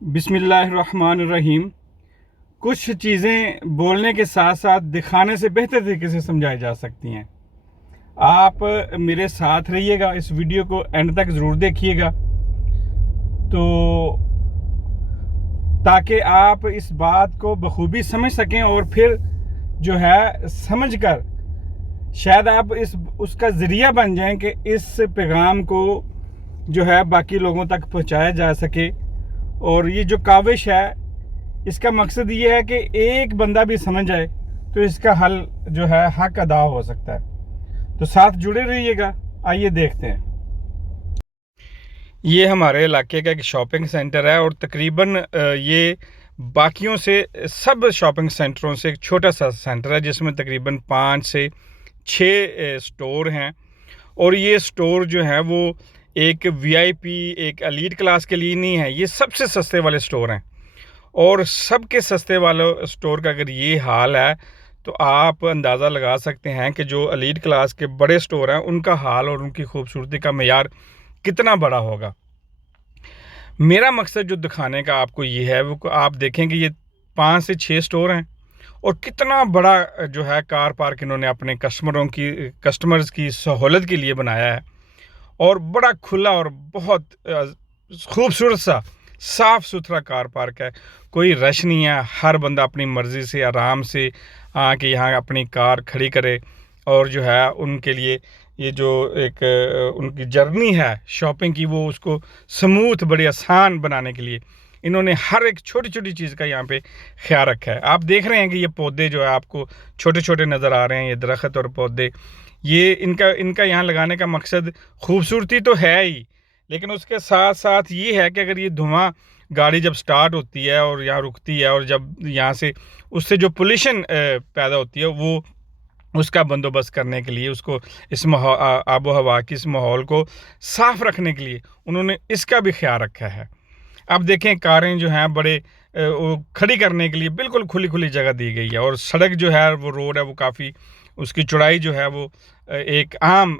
बिस्मिल्लाहिर्रहमानिर्रहीम। कुछ चीज़ें बोलने के साथ साथ दिखाने से बेहतर तरीके से समझाई जा सकती हैं। आप मेरे साथ रहिएगा, इस वीडियो को एंड तक ज़रूर देखिएगा तो ताकि आप इस बात को बखूबी समझ सकें और फिर जो है समझकर शायद आप इस उसका ज़रिया बन जाएं कि इस पैगाम को जो है बाकी लोगों तक पहुंचाया जा सके। और ये जो काविश है, इसका मकसद ये है कि एक बंदा भी समझ जाए तो इसका हल जो है हक अदा हो सकता है। तो साथ जुड़े रहिएगा। आइए देखते हैं। ये हमारे इलाके का एक शॉपिंग सेंटर है और तकरीबन ये बाकियों से सब शॉपिंग सेंटरों से एक छोटा सा सेंटर है जिसमें तकरीबन 5 से 6 स्टोर हैं। और ये स्टोर जो है वो एक वीआईपी, एक एलीट क्लास के लिए नहीं है, ये सबसे सस्ते वाले स्टोर हैं। और सबके सस्ते वाले स्टोर का अगर ये हाल है तो आप अंदाज़ा लगा सकते हैं कि जो एलीट क्लास के बड़े स्टोर हैं उनका हाल और उनकी खूबसूरती का मेयार कितना बड़ा होगा। मेरा मकसद जो दिखाने का आपको ये है वो आप देखें कि ये 5 से 6 स्टोर हैं और कितना बड़ा जो है कार पार्क इन्होंने अपने कस्टमर्स की सहूलत के लिए बनाया है। और बड़ा खुला और बहुत खूबसूरत सा साफ़ सुथरा कार पार्क है। कोई रश नहीं है, हर बंदा अपनी मर्ज़ी से आराम से आके यहाँ अपनी कार खड़ी करे। और जो है उनके लिए ये जो एक उनकी जर्नी है शॉपिंग की, वो उसको स्मूथ बड़ी आसान बनाने के लिए इन्होंने हर एक छोटी छोटी चीज़ का यहाँ पे ख्याल रखा है। आप देख रहे हैं कि ये पौधे जो है आपको छोटे छोटे नज़र आ रहे हैं, ये दरख्त और पौधे, ये इनका यहाँ लगाने का मकसद खूबसूरती तो है ही, लेकिन उसके साथ साथ ये है कि अगर ये धुआं गाड़ी जब स्टार्ट होती है और यहाँ रुकती है और जब यहाँ से उससे जो पोल्यूशन पैदा होती है, वो उसका बंदोबस्त करने के लिए, उसको इस आबो हवा की इस माहौल को साफ़ रखने के लिए उन्होंने इसका भी ख्याल रखा है। अब देखें कारें जो हैं बड़े वो खड़ी करने के लिए बिल्कुल खुली खुली जगह दी गई है। और सड़क जो है वो रोड है वो काफ़ी, उसकी चौड़ाई जो है वो एक आम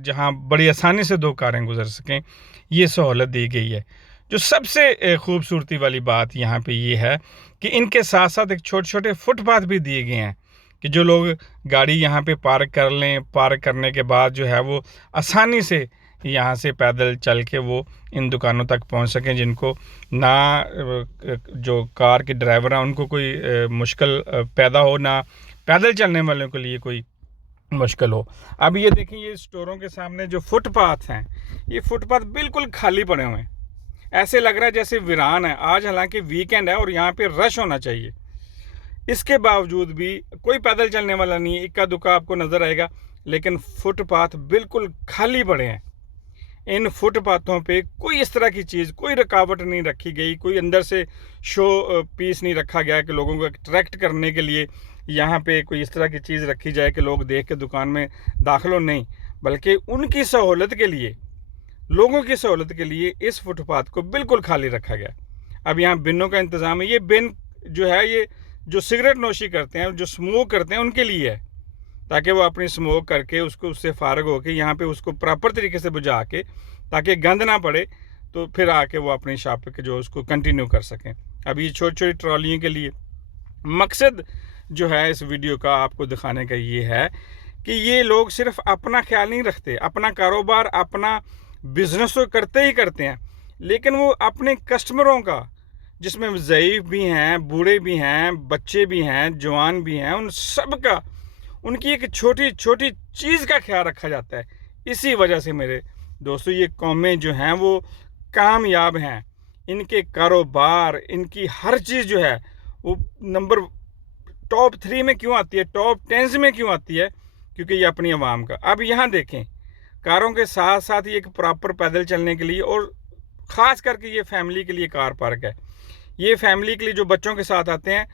जहाँ बड़ी आसानी से 2 कारें गुजर सकें, ये सहूलत दी गई है। जो सबसे खूबसूरती वाली बात यहाँ पे ये है कि इनके साथ साथ एक छोटे छोटे फुटपाथ भी दिए गए हैं कि जो लोग गाड़ी यहाँ पे पार्क कर लें, पार्क करने के बाद जो है वो आसानी से यहाँ से पैदल चल के वो इन दुकानों तक पहुँच सकें, जिनको ना जो कार के ड्राइवर हैं उनको कोई मुश्किल पैदा हो, ना पैदल चलने वालों के लिए कोई मुश्किल हो। अब ये देखें, ये स्टोरों के सामने जो फुटपाथ हैं, ये फुटपाथ बिल्कुल खाली पड़े हुए हैं। ऐसे लग रहा है जैसे वीरान है। आज हालांकि वीकेंड है और यहाँ पे रश होना चाहिए, इसके बावजूद भी कोई पैदल चलने वाला नहीं है। इक्का दुक्का आपको नज़र आएगा, लेकिन फुटपाथ बिल्कुल खाली पड़े हैं। इन फुटपाथों पे कोई इस तरह की चीज़, कोई रुकावट नहीं रखी गई, कोई अंदर से शो पीस नहीं रखा गया कि लोगों को अट्रैक्ट करने के लिए यहाँ पे कोई इस तरह की चीज़ रखी जाए कि लोग देख के दुकान में दाखिल हो, नहीं, बल्कि उनकी सहूलत के लिए, लोगों की सहूलत के लिए इस फुटपाथ को बिल्कुल खाली रखा गया। अब यहाँ बिनों का इंतज़ाम है। ये बिन जो है, ये जो सिगरेट नोशी करते हैं, जो स्मोक करते हैं, उनके लिए है, ताकि वो अपनी स्मोक करके उसको उससे फारग होकर यहाँ पे उसको प्रॉपर तरीके से बुझा के, ताकि गंद ना पड़े, तो फिर आके वो अपनी शॉप के जो उसको कंटिन्यू कर सकें। अब ये छोटी छोटी ट्रॉलियों के लिए मकसद जो है इस वीडियो का आपको दिखाने का ये है कि ये लोग सिर्फ अपना ख्याल नहीं रखते, अपना कारोबार, अपना बिजनेस तो करते ही करते हैं, लेकिन वो अपने कस्टमरों का, जिसमें ज़ईफ़ भी हैं, बूढ़े भी हैं, बच्चे भी हैं, जवान भी हैं, उन सब का, उनकी एक छोटी छोटी चीज़ का ख्याल रखा जाता है। इसी वजह से मेरे दोस्तों ये कौमें जो हैं वो कामयाब हैं। इनके कारोबार, इनकी हर चीज़ जो है वो नंबर टॉप 3 में क्यों आती है, टॉप 10 में क्यों आती है? क्योंकि ये अपनी आवाम का। अब यहाँ देखें, कारों के साथ साथ ये एक प्रॉपर पैदल चलने के लिए, और ख़ास करके ये फैमिली के लिए कार पार्क है। ये फैमिली के लिए जो बच्चों के साथ आते हैं,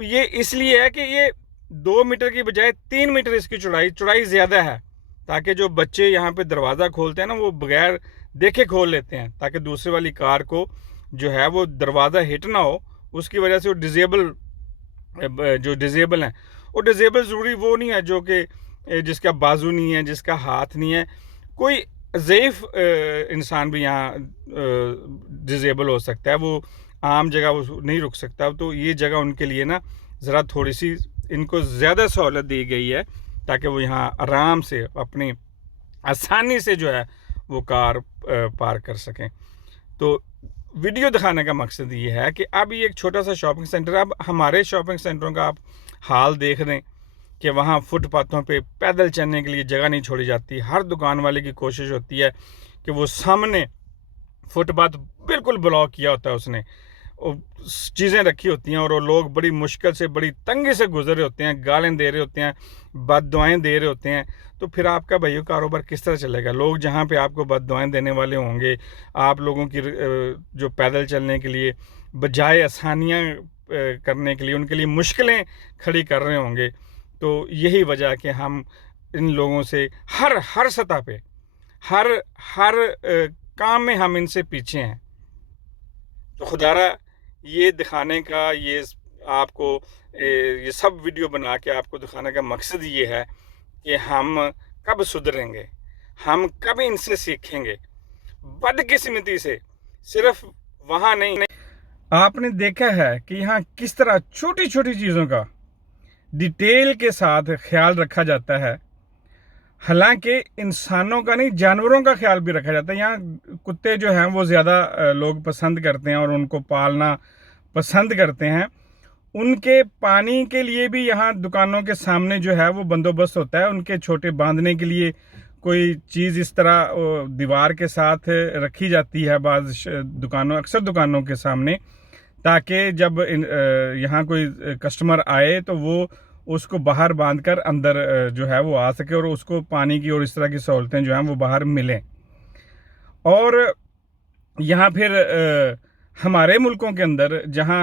ये इसलिए है कि ये 2 मीटर की बजाय 3 मीटर इसकी चौड़ाई ज़्यादा है, ताकि जो बच्चे यहाँ पे दरवाज़ा खोलते हैं ना, वो बगैर देखे खोल लेते हैं, ताकि दूसरे वाली कार को जो है वो दरवाज़ा हिट ना हो। उसकी वजह से वो डिज़ेबल हैं। और डिज़ेबल ज़रूरी वो नहीं है जो कि जिसका बाजू नहीं है, जिसका हाथ नहीं है, कोई ज़ईफ़ इंसान भी यहाँ डिज़ेबल हो सकता है, वो आम जगह वो नहीं रुक सकता, तो ये जगह उनके लिए ना ज़रा थोड़ी-सी इनको ज़्यादा सहूलत दी गई है, ताकि वो यहाँ आराम से अपनी आसानी से जो है वो कार पार्क कर सकें। तो वीडियो दिखाने का मकसद ये है कि अब ये एक छोटा-सा शॉपिंग सेंटर है। अब हमारे शॉपिंग सेंटरों का आप हाल देख लें कि वहाँ फुटपाथों पे पैदल चलने के लिए जगह नहीं छोड़ी जाती। हर दुकान वाले की कोशिश होती है कि वो सामने फुटपाथ बिल्कुल ब्लॉक किया होता है उसने, चीज़ें रखी होती हैं और वो लोग बड़ी मुश्किल से, बड़ी तंगी से गुजर रहे होते हैं, गालें दे रहे होते हैं, बददुआएं दे रहे होते हैं। तो फिर आपका भैया कारोबार किस तरह चलेगा? लोग जहाँ पे आपको बददुआएं देने वाले होंगे, आप लोगों की जो पैदल चलने के लिए बजाय आसानियाँ करने के लिए उनके लिए मुश्किलें खड़ी कर रहे होंगे। तो यही वजह है कि हम इन लोगों से हर सतह पे, हर हर काम में हम इनसे पीछे हैं। तो खुदारा ये दिखाने का, ये आपको ये सब वीडियो बना के आपको दिखाने का मकसद ये है कि हम कब सुधरेंगे, हम कब इनसे सीखेंगे। बदकिस्मती से सिर्फ वहाँ नहीं, आपने देखा है कि यहाँ किस तरह छोटी छोटी चीज़ों का डिटेल के साथ ख्याल रखा जाता है। हालांकि इंसानों का नहीं, जानवरों का ख्याल भी रखा जाता है। यहाँ कुत्ते जो हैं वो ज़्यादा लोग पसंद करते हैं और उनको पालना पसंद करते हैं। उनके पानी के लिए भी यहाँ दुकानों के सामने जो है वो बंदोबस्त होता है। उनके छोटे बांधने के लिए कोई चीज़ इस तरह दीवार के साथ रखी जाती है दुकानों, अक्सर दुकानों के सामने, ताकि जब यहाँ कोई कस्टमर आए तो वो उसको बाहर बांधकर अंदर जो है वो आ सके और उसको पानी की और इस तरह की सहूलतें जो हैं वो बाहर मिलें। और यहाँ फिर हमारे मुल्कों के अंदर जहाँ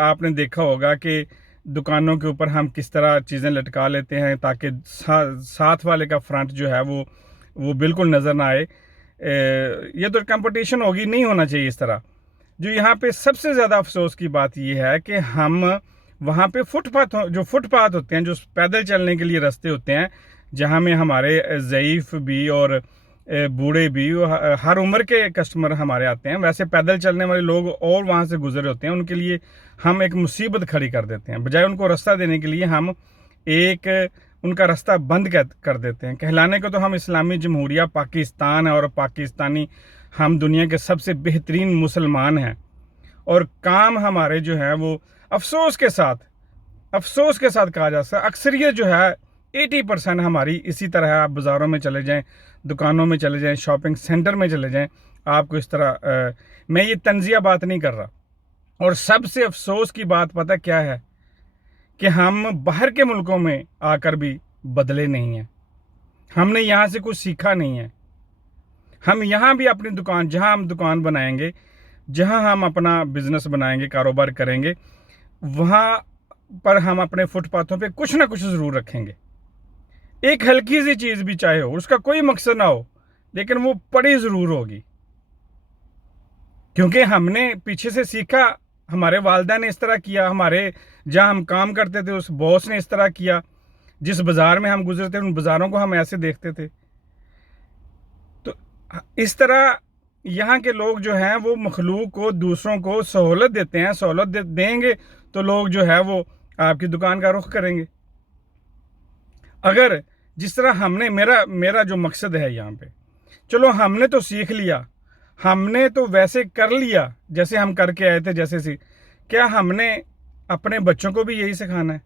आपने देखा होगा कि दुकानों के ऊपर हम किस तरह चीज़ें लटका लेते हैं ताकि साथ वाले का फ्रंट जो है वो बिल्कुल नज़र ना आए। ये तो कंपटीशन होगी, नहीं होना चाहिए इस तरह। जो यहाँ पे सबसे ज़्यादा अफसोस की बात यह है कि हम वहाँ पे फुटपाथ होते हैं, जो पैदल चलने के लिए रास्ते होते हैं, जहाँ में हमारे ज़ईफ़ भी और बूढ़े भी, हर उम्र के कस्टमर हमारे आते हैं। वैसे पैदल चलने वाले लोग और वहाँ से गुजरे होते हैं, उनके लिए हम एक मुसीबत खड़ी कर देते हैं। बजाय उनको रास्ता देने के लिए हम उनका रास्ता बंद कर देते हैं। कहलाने को तो हम इस्लामी जमहूरिया पाकिस्तान है और पाकिस्तानी हम दुनिया के सबसे बेहतरीन मुसलमान हैं, और काम हमारे जो है वो अफसोस के साथ कहा जा सकता है, अक्सरियत जो है 80% हमारी इसी तरह है। आप बाज़ारों में चले जाएं, दुकानों में चले जाएं, शॉपिंग सेंटर में चले जाएं, आपको इस तरह मैं ये तंजिया बात नहीं कर रहा। और सबसे अफसोस की बात पता क्या है कि हम बाहर के मुल्कों में आकर भी बदले नहीं हैं। हमने यहाँ से कुछ सीखा नहीं है। हम यहाँ भी अपनी दुकान, जहाँ हम दुकान बनाएंगे, जहाँ हम अपना बिजनेस बनाएंगे, कारोबार करेंगे, वहाँ पर हम अपने फुटपाथों पे कुछ ना कुछ ज़रूर रखेंगे। एक हल्की सी चीज़ भी चाहे हो, उसका कोई मकसद ना हो, लेकिन वो पड़ी ज़रूर होगी, क्योंकि हमने पीछे से सीखा। हमारे वालिदा ने इस तरह किया, हमारे जहाँ हम काम करते थे उस बॉस ने इस तरह किया, जिस बाज़ार में हम गुजरते उन बाज़ारों को हम ऐसे देखते थे। तो इस तरह यहाँ के लोग जो हैं वो मखलूक को, दूसरों को सहूलत देते हैं। सहूलत देंगे तो लोग जो है वो आपकी दुकान का रुख करेंगे। अगर जिस तरह हमने, मेरा जो मकसद है यहाँ पे, चलो हमने तो सीख लिया, हमने तो वैसे कर लिया जैसे हम करके आए थे, जैसे सी, क्या हमने अपने बच्चों को भी यही सिखाना है?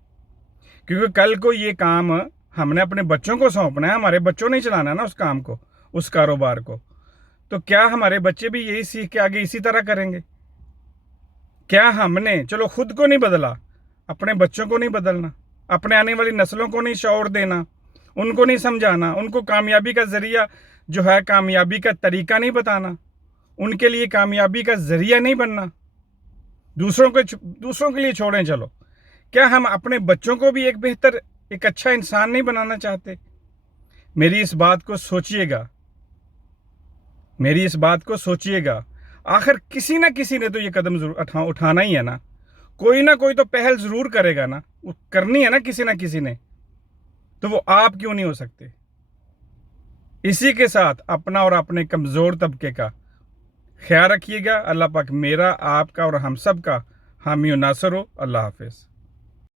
क्योंकि कल को ये काम हमने अपने बच्चों को सौंपना है, हमारे बच्चों ने चलाना है ना उस काम को, उस कारोबार को। तो क्या हमारे बच्चे भी यही सीख के आगे इसी तरह करेंगे? क्या हमने चलो खुद को नहीं बदला, अपने बच्चों को नहीं बदलना, अपने आने वाली नस्लों को नहीं शौर देना, उनको नहीं समझाना, उनको कामयाबी का ज़रिया जो है, कामयाबी का तरीका नहीं बताना, उनके लिए कामयाबी का ज़रिया नहीं बनना, दूसरों के लिए छोड़ें। चलो, क्या हम अपने बच्चों को भी एक बेहतर, एक अच्छा इंसान नहीं बनाना चाहते? मेरी इस बात को सोचिएगा, मेरी इस बात को सोचिएगा। आखिर किसी ना किसी ने तो ये कदम जरूर उठाना ही है ना, कोई ना कोई तो पहल ज़रूर करेगा ना, करनी है ना किसी ना किसी ने। तो वो आप क्यों नहीं हो सकते? इसी के साथ अपना और अपने कमज़ोर तबके का ख्याल रखिएगा। अल्लाह पाक मेरा, आपका और हम सब का हामी और नासर हो। अल्लाह हाफिज़।